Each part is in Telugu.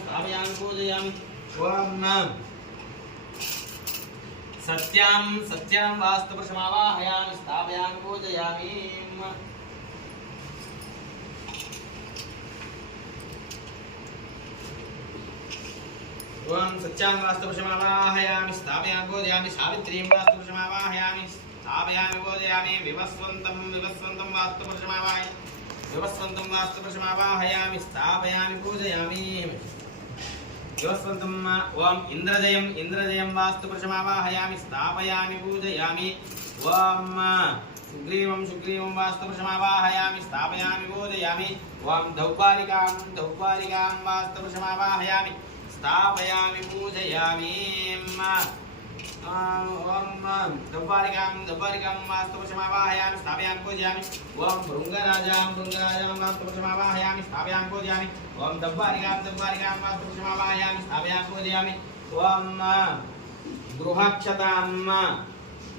स्थापयामि पूजयामि ओम सत्यां सत्यां वास्तुपुरुषमावाहयामि स्थापयामि पूजयामि ओम सत्यां वास्तुपुरुषमावाहयामि स्थापयामि पूजयामि सावित्रीं वास्तुपुरुषमावाहयामि स्थापयामि पूजयामि विवस्वन्तं वास्तुपुरुषमावाहयामि स्थापयामि पूजयामि विवस्वन्तं ओम इंद्रजयं वास्तुपुरुषमावाहयामि स्थापयामि पूजयामि ओम सुग्रीवं वास्तुपुरुषमावाहयामि स्थापयामि पूजयामि ओम दौपालिकां वास्तुपुरुषमावाहयामि स्थापयामि पूजयामि ओम दौपालिकां वास्तुपुरुषमावाहयामि स्थापयामि पूजयामि ओम भृंगराजां वास्तुपुरुषमावाहयामि स्थापयामि पूजयामि ओम दौपालिकां वास्तुपुरुषमावाहयामि स्थापयामि पूजयामि ओम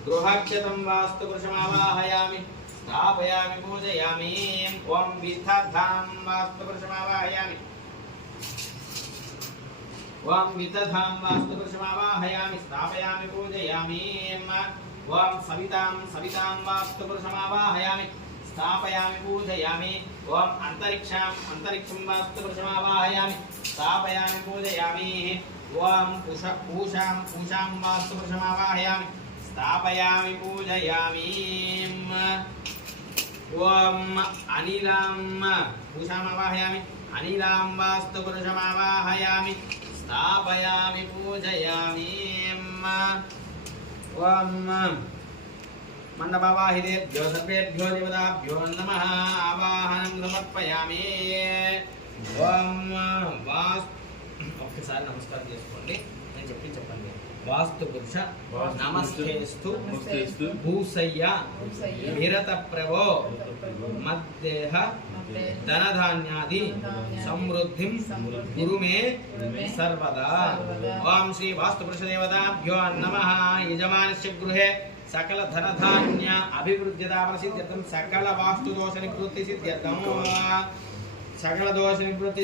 गृहक्षतं वास्तुपुरुषमावाहयामि स्थापयामि पूजयामि ओम विदधां वास्तुपुरुषमावाहयामि ओम विदधां वास्तुपुरुषमावाहयामि स्थापयामि पूजयामि ओम सवितां वास्तुपुरुषमावाहयामि स्थापयामि पूजयामि ओम अंतरिक्षं वास्तुपुरुषमावाहयामि स्थापयामि पूजयामि ओम पूषां वास्तुपुरुषमावाहयामि स्थापयामि पूजयामि ओम अनिलां पूषामावाहयामि अनिलां वास्तुपुरुषमावाहयामि स्थापयामि पूजयामि ओम मंडपावाहितेभ्यो सर्वेभ्यो देवताभ्यो नमः आवाहनं समर्पयामि ओम ఒక్కసారి నమస్కారం చేసుకోండి నేను చెప్పండి వాస్తు పురుష నమస్తేస్తు భూసయ్య విరత ప్రవో మద్దేహ ధనధాన్యాది సమృద్ధిం గురుమే సర్వదా ఓం శ్రీ వాస్తు పురుష దేవతాభ్యో నమః యజమానస్య గృహే సకల ధనధాన్య అభివృద్ధ్యతాపన సిద్ధ్యర్థం సకల వాస్తు దోష నివృత్తి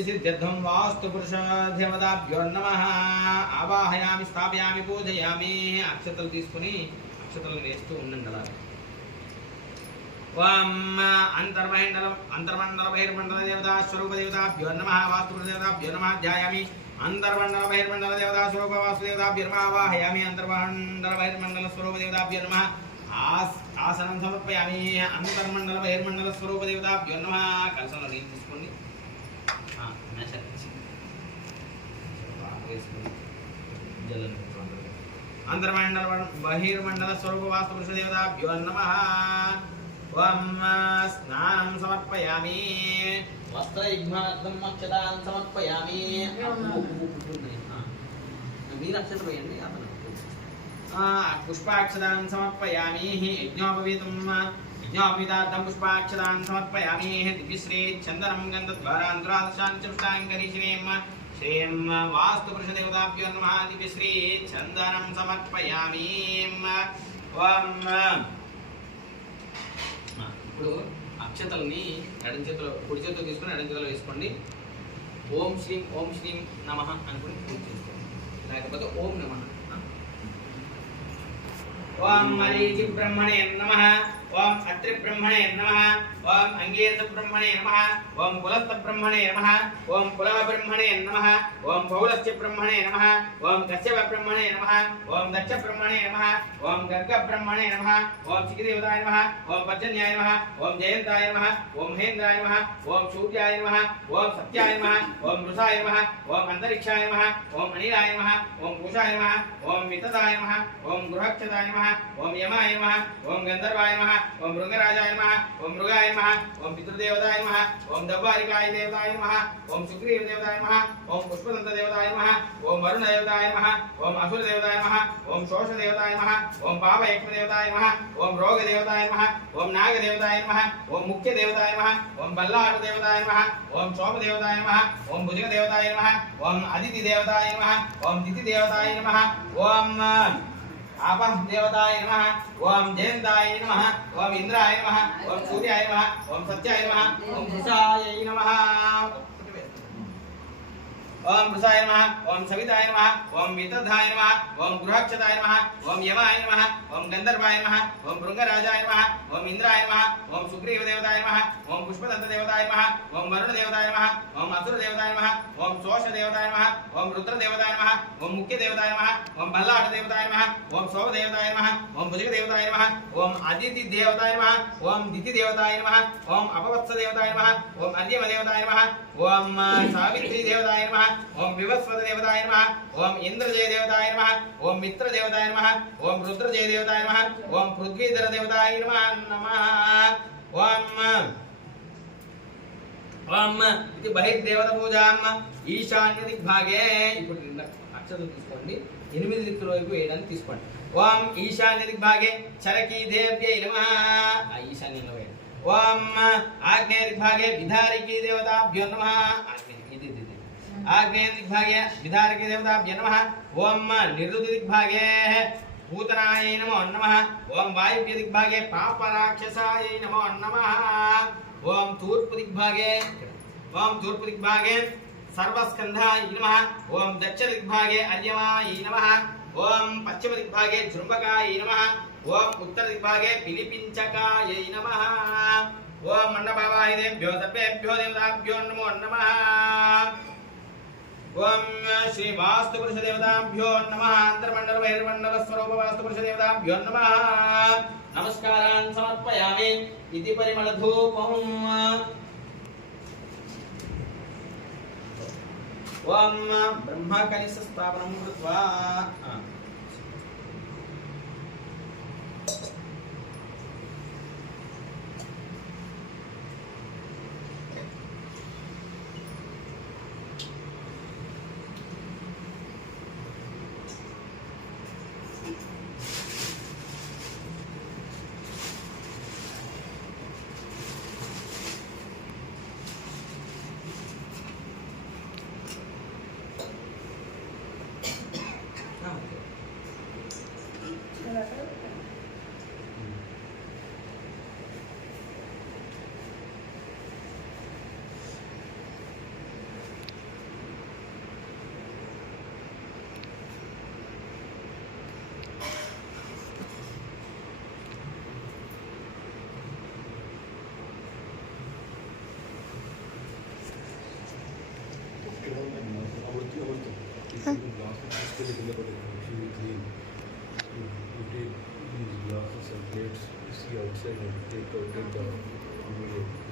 సిద్ధ్యర్థం వాస్తు పురుష దేవతాభ్యో నమః ఆవాహయామి స్థాపయామి పూజయామి అక్షతలు తీసుకుని అక్షతలు వేస్తూ ఉండండి అలాగే ఓం అంతర్మండల బహిర్మండల దేవతా స్వరూప దేవతాభ్యో నమః వాస్తు పురుష దేవతాభ్యో నమః ధ్యాయామి అంతర్మండల బహిర్మండల దేవతా స్వరూప వాస్తు దేవతాభ్యో నమః ఆవాహయామి అంతర్మండల బహిర్మండల స్వరూప దేవతాభ్యో నమః ఆసనం సమర్పయామి అంతర్మండల బహిర్మండల స్వరూప దేవతాభ్యో నమః కలసంలో నీళ్ళు తీసుకోండి అంతర్మండల బహిర్మండల స్వరూప వాస్తు పురుష దేవతాభ్యో నమః ఓం స్నానం సమర్పయామి వస్త్రయుగ్మార్థం అక్షతాన్ సమర్పయామి మీరు అక్షత వేయండి అతను పుష్పాక్షతాన్ సమర్పయామి యజ్ఞోపవీతార్థం పుష్పాక్షతాన్ సమర్పయామి దివ్యశ్రీ చందనం గంధద్వారాంధ్రాశాంచపుష్టాంగరి శ్రీం వాస్తు పురుష దేవతాభ్యో నమః దివ్యశ్రీ చందనం సమర్పయామి ఓం ఇప్పుడు అక్షతల్ని ఎడం చేతిలో కుడి చేతిలో తీసుకుని ఎడం చేతిలో వేసుకోండి ఓం శ్రీం నమః అనుకుని పూజ చేసుకోండి లేకపోతే ఓం నమః ఓం మరీచి బ్రహ్మణే నమః ఓం అత్రి బ్రహ్మణే నమః ఓం అంగీరస బ్రహ్మణే నమః ఓం పులస్త బ్రహ్మణే నమః ఓం పులహ బ్రహ్మణే నమః ఓం పౌలస్య బ్రహ్మణే నమః ఓం కశ్యప బ్రహ్మణే నమః ఓం దక్ష బ్రహ్మణే నమః ఓం గర్గ బ్రహ్మణే నమః ఓం చికిదేవతాయ నమః ఓం పర్జన్యాయ నమః ఓం జయంతాయ నమః ఓం మహేంద్రాయ నమః ఓం సూర్యాయ నమః ఓం సత్యాయ నమః ఓం వృషాయ నమః ఓం అంతరిక్షాయ నమః ఓం అనిలాయ నమః ఓం పూషాయ నమః ఓం వితదాయ నమః ఓం గృహక్షతాయ నమః ఓం యమాయ నమః ఓం గంధర్వాయ నమః ఓం భృంగరాజాయ నమః ఓం మృగాయ నమః ఓం పితృదేవతాయ నమః ఓం దవ్వారికాయ దేవతాయ నమః ఓం సుగ్రీవ దేవతాయ నమః ఓం పుష్పదంత దేవతాయ నమః ఓం వరుణ దేవతాయ నమః ఓం అసుర దేవతాయ నమః ఓం శోష దేవతాయ నమః ఓం పాపయక్ష్మ దేవతాయ నమః ఓం రోగ దేవతాయ నమః ఓం నాగ దేవతాయ నమః ఓం ముఖ్య దేవతాయ నమః ఓం బల్లాట దేవతాయ నమః ఓం శోభ దేవతాయ నమః ఓం భుజగ దేవతాయ నమః ఓం అదితి దేవతాయ నమః ఓం తిథి దేవతాయ నమః ఓం आपः देवताय नमः ओम जयंताय नमः ओम इंद्राय नमः ओम सूर्याय नमः ओम सत्याय नमः ओम वृषाय नमः ओम वृषाय नमः ओम सविताय नमः ओम मित्रधाय नमः ओम गृहक्षताय नमः ओम यमाय नमः ओम गंधर्वाय नमः ओम भृंगराजाय नमः ओम इंद्राय नमः ओम सुग्रीव देवताय नमः ओम पुष्पदंत देवताय नमः ओम वरुण देवताय नमः ओम असुर देवताय नमः ओम शोष देवताय नमः ओम रुद्र देवताय नमः ओम मुख्य देवताय नमः ओम बल्लाट देवताय नमः ओम सोम देवताय नमः ओम भुजग देवताय नमः ओम अदिति देवताय नमः ओम दिति देवताय नमः ओम अपवत्स देवताय नमः ओम अर्यम देवताय नमः ओम सावित्री देवताय नमः ओम विवस्वत देवताय नमः ओम इंद्रजय देवताय नमः ओम मित्र देवताय नमः ओम रुद्रजय देवताय नमः ओम पृथ्वीधर देवताय नमः ओम ओम इति बहिर्देवता पूजां ఈశాన్య దిగ్భాగే ఇప్పుడు అక్షరం తీసుకోండి 8 దిక్కుల వైపు వేయడానికి తీసుకోండి ఓం ఈశాన్య దిగ్భాగే చరకీ దేవ్యై నమః ఆ ఈశాన్యంలో వేయండి ఓం ఆగ్నేయ దిగ్భాగే విధారికీ దేవతాభ్యో నమః आग्नेय दिग्भागे विधारके देवताभ्यो नमः ओम निरुति दिग्भागे भूतनाय नमो नमः ओम वायुव्य दिग्भागे पापराक्षसाय नमो नमः ओम तूर्पु दिग्भागे सर्वस्कंधाय नमः ओम दक्षिण दिग्भागे अर्यमाय नमः ओम पश्चिम दिग्भागे जृंबकाय नमः ओम उत्तर दिग्भागे पिलिपिंचकाय नमः ओम मंडपावाय देभ्यो सर्वेभ्यो देवताभ्यो नमो नमः ओम श्री वास्तुपुरुष देवताभ्यो नमः अंतर्मंडल बहिर्मंडल स्वरूप वास्तुपुरुष देवताभ्यो नमः नमस्कारान् समर्पयामि इति परिमलधूपम् ओम ब्रह्मकलश स्थापनं कृत्वा outside and take the